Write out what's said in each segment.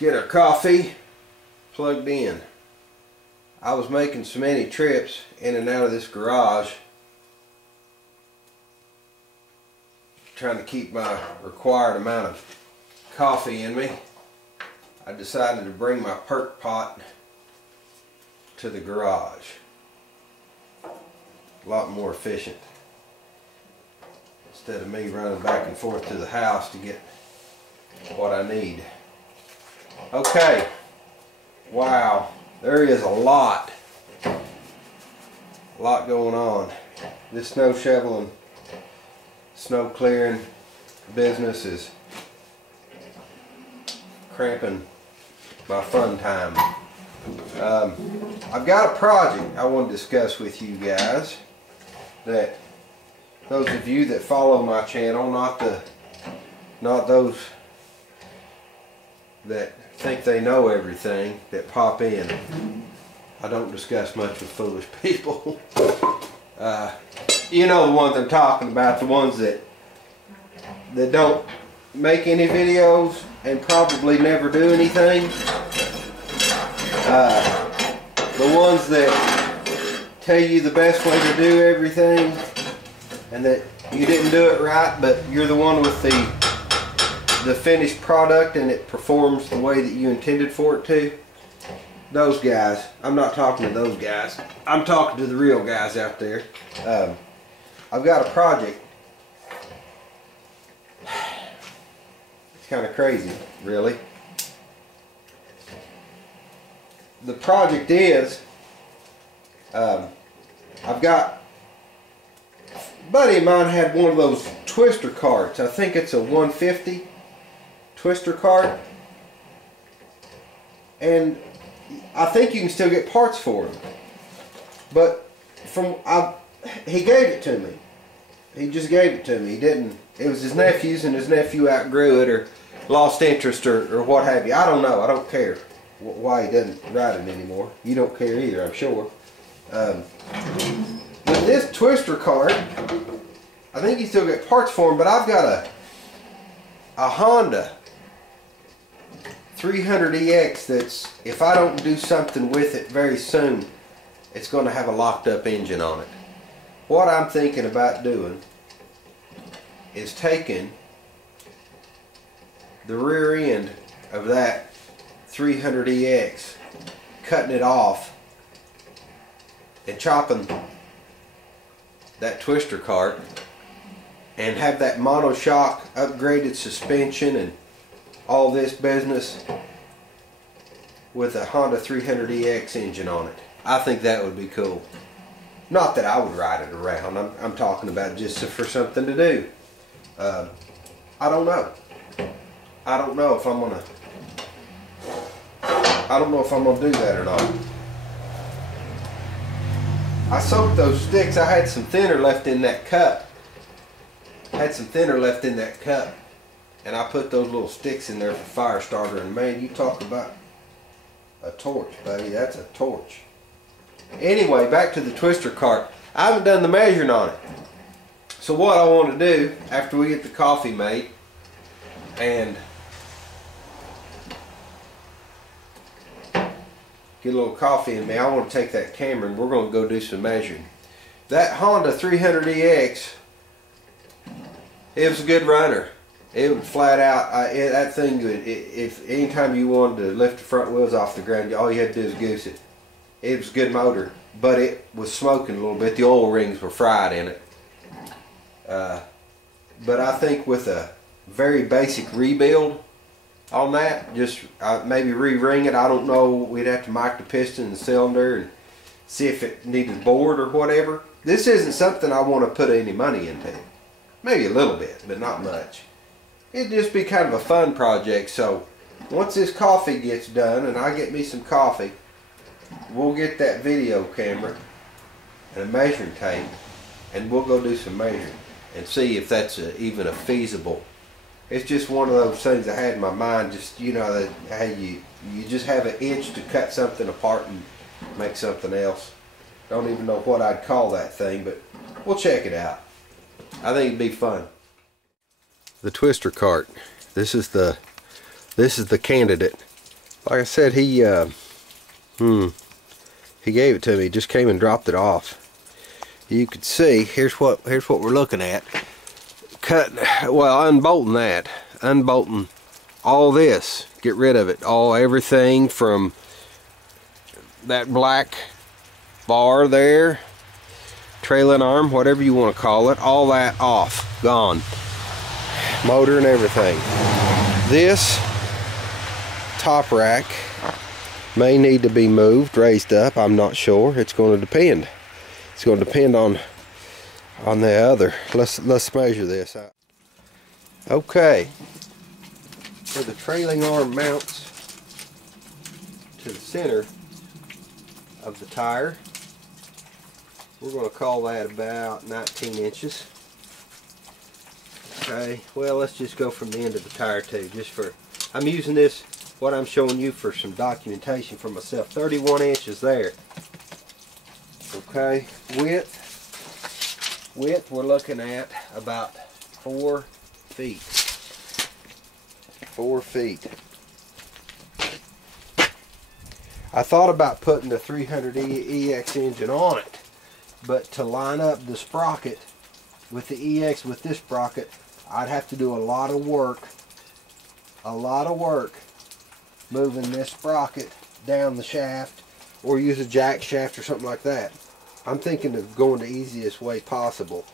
get our coffee plugged in. I was making so many trips in and out of this garage trying to keep my required amount of coffee in me. I decided to bring my perk pot to the garage. A lot more efficient instead of me running back and forth to the house to get what I need. Okay, wow, there is a lot going on. This snow shoveling, snow clearing business is cramping my fun time. I've got a project I want to discuss with you guys that those of you that follow my channel, not those that think they know everything that pop in. I don't discuss much with foolish people. You know the ones I'm talking about, the ones that don't make any videos and probably never do anything. The ones that tell you the best way to do everything and that you didn't do it right, but you're the one with the finished product and it performs the way that you intended for it to. Those guys. I'm not talking to those guys. I'm talking to the real guys out there. I've got a project. It's kind of crazy, really. The project is, I've got, a buddy of mine had one of those Twister Karts. I think it's a 150 Twister Kart. And I think you can still get parts for them. But he gave it to me. He just gave it to me. He didn't, it was his nephew's and his nephew outgrew it or lost interest or what have you. I don't know. I don't care why he doesn't ride it anymore. You don't care either, I'm sure. With this Twister Kart, I think you still get parts for them, but I've got a Honda 300EX that's, if I don't do something with it very soon, it's going to have a locked up engine on it. What I'm thinking about doing is taking the rear end of that 300EX, cutting it off and chopping that Twister Kart and have that monoshock upgraded suspension and all this business with a Honda 300EX engine on it. I think that would be cool. Not that I would ride it around. I'm talking about just for something to do. I don't know. I don't know if I'm gonna do that or not. I soaked those sticks. I had some thinner left in that cup. And I put those little sticks in there for fire starter, and man, you talk about a torch, buddy. That's a torch. Anyway, back to the Twister Kart. I haven't done the measuring on it. So what I want to do after we get the coffee made and get a little coffee in me, I want to take that camera and we're going to go do some measuring. That Honda 300EX, it was a good runner. It would flat out, that thing would, if anytime you wanted to lift the front wheels off the ground, all you had to do is goose it. It was a good motor, but it was smoking a little bit. The oil rings were fried in it. But I think with a very basic rebuild on that, just maybe re-ring it. I don't know, we'd have to mic the piston and the cylinder and see if it needed bored or whatever. This isn't something I want to put any money into. Maybe a little bit, but not much. It'd just be kind of a fun project. So once this coffee gets done and I get me some coffee, we'll get that video camera and a measuring tape and we'll go do some measuring and see if that's even a feasible. It's just one of those things I had in my mind, just, you know, that how you just have an itch to cut something apart and make something else. Don't even know what I'd call that thing, but we'll check it out. I think it'd be fun. The Twister Kart. This is the candidate. Like I said, he gave it to me. He just came and dropped it off. You could see, here's what we're looking at. Unbolting that. Unbolting all this. Get rid of it. Everything from that black bar there, trailing arm, whatever you want to call it, all that off. Gone. Motor and everything. This top rack may need to be moved, raised up. I'm not sure. It's going to depend. It's going to depend on the other. Let's measure this out. Okay. So the trailing arm mounts to the center of the tire. We're going to call that about 19 inches. Okay. Well, let's just go from the end of the tire too. I'm using this, what I'm showing you, for some documentation for myself. 31 inches there. Okay, width we're looking at about 4 feet. 4 feet. I thought about putting the 300 EX engine on it, but to line up the sprocket with the EX with this sprocket, I'd have to do a lot of work moving this sprocket down the shaft, or use a jack shaft or something like that. I'm thinking of going the easiest way possible,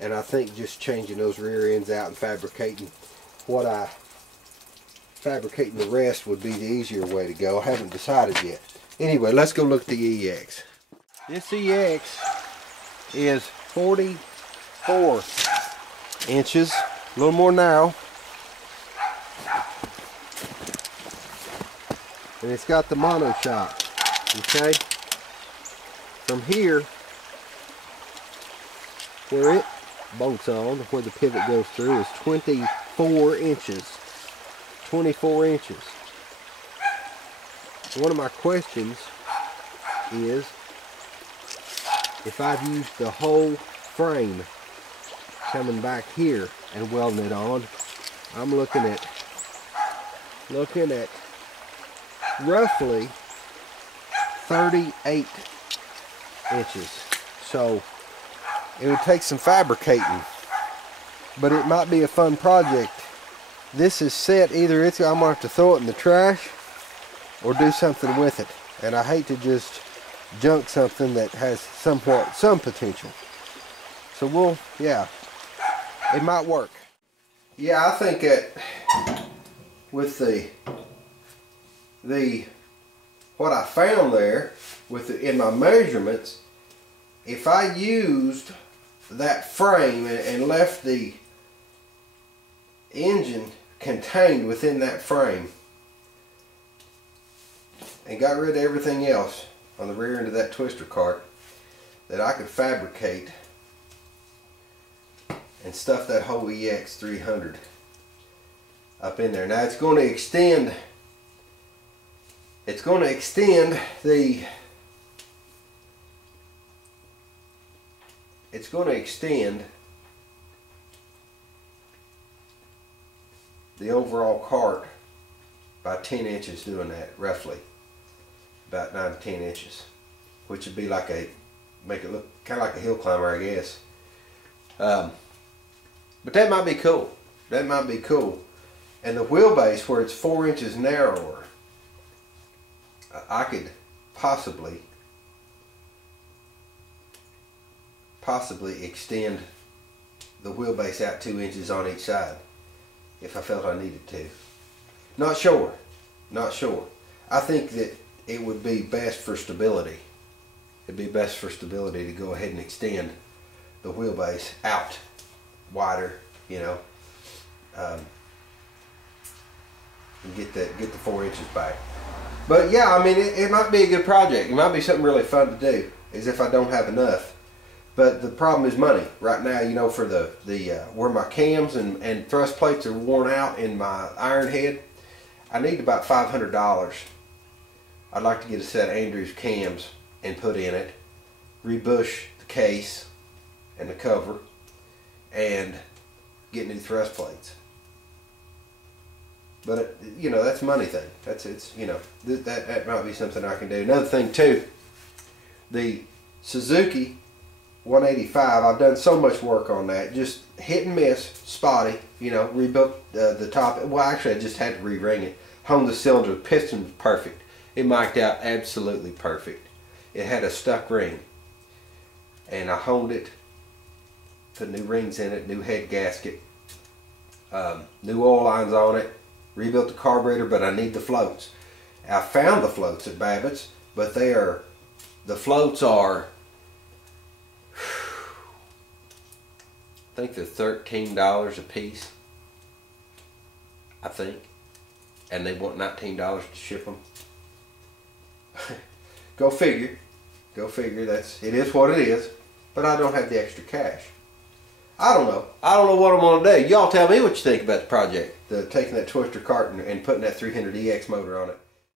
and I think just changing those rear ends out and fabricating the rest would be the easier way to go. I haven't decided yet. Anyway, let's go look at the EX. This EX is 44 inches, a little more narrow. And it's got the mono shock. Okay? From here, where it bolts on, where the pivot goes through, is 24 inches. 24 inches. One of my questions is, if I've used the whole frame coming back here and welding it on, I'm looking at roughly 38 inches. So it would take some fabricating, but it might be a fun project. This is set, either I'm gonna have to throw it in the trash or do something with it, and I hate to just junk something that has some potential. So it might work. Yeah, I think that with what I found there in my measurements, if I used that frame and left the engine contained within that frame and got rid of everything else on the rear end of that Twister Kart, that I could fabricate and stuff that whole EX 300 up in there. Now it's going to extend the overall cart by 10 inches, doing that, roughly about 9 to 10 inches, which would be make it look kind of like a hill climber, I guess. But that might be cool. That might be cool. And the wheelbase, where it's 4 inches narrower, I could possibly extend the wheelbase out 2 inches on each side if I felt I needed to. Not sure. I think that it would be best for stability. It'd be best for stability to go ahead and extend the wheelbase out wider, and get the 4 inches back. But yeah, I mean, it might be a good project. It might be something really fun to do, as if I don't have enough. But the problem is money right now. For the where my cams and thrust plates are worn out in my iron head, I need about $500. I'd like to get a set of Andrews cams and put in it, rebush the case and the cover, and get new thrust plates. But you know, that's a money thing. It's you know, that might be something I can do. Another thing too, the Suzuki 185. I've done so much work on that, just hit and miss, spotty. You know, rebuilt the top. Well, actually, I just had to re-ring it. Honed the cylinder. The piston was perfect. It mic'd out absolutely perfect. It had a stuck ring, and I honed it. Put new rings in it, new head gasket, new oil lines on it. Rebuilt the carburetor, but I need the floats. I found the floats at Babbitt's, but the floats are, I think they're $13 a piece, I think, and they want $19 to ship them. Go figure. Go figure. It is what it is, but I don't have the extra cash. I don't know. I don't know what I'm going to do. Y'all tell me what you think about the project. Taking that Twister Kart and putting that 300EX motor on it.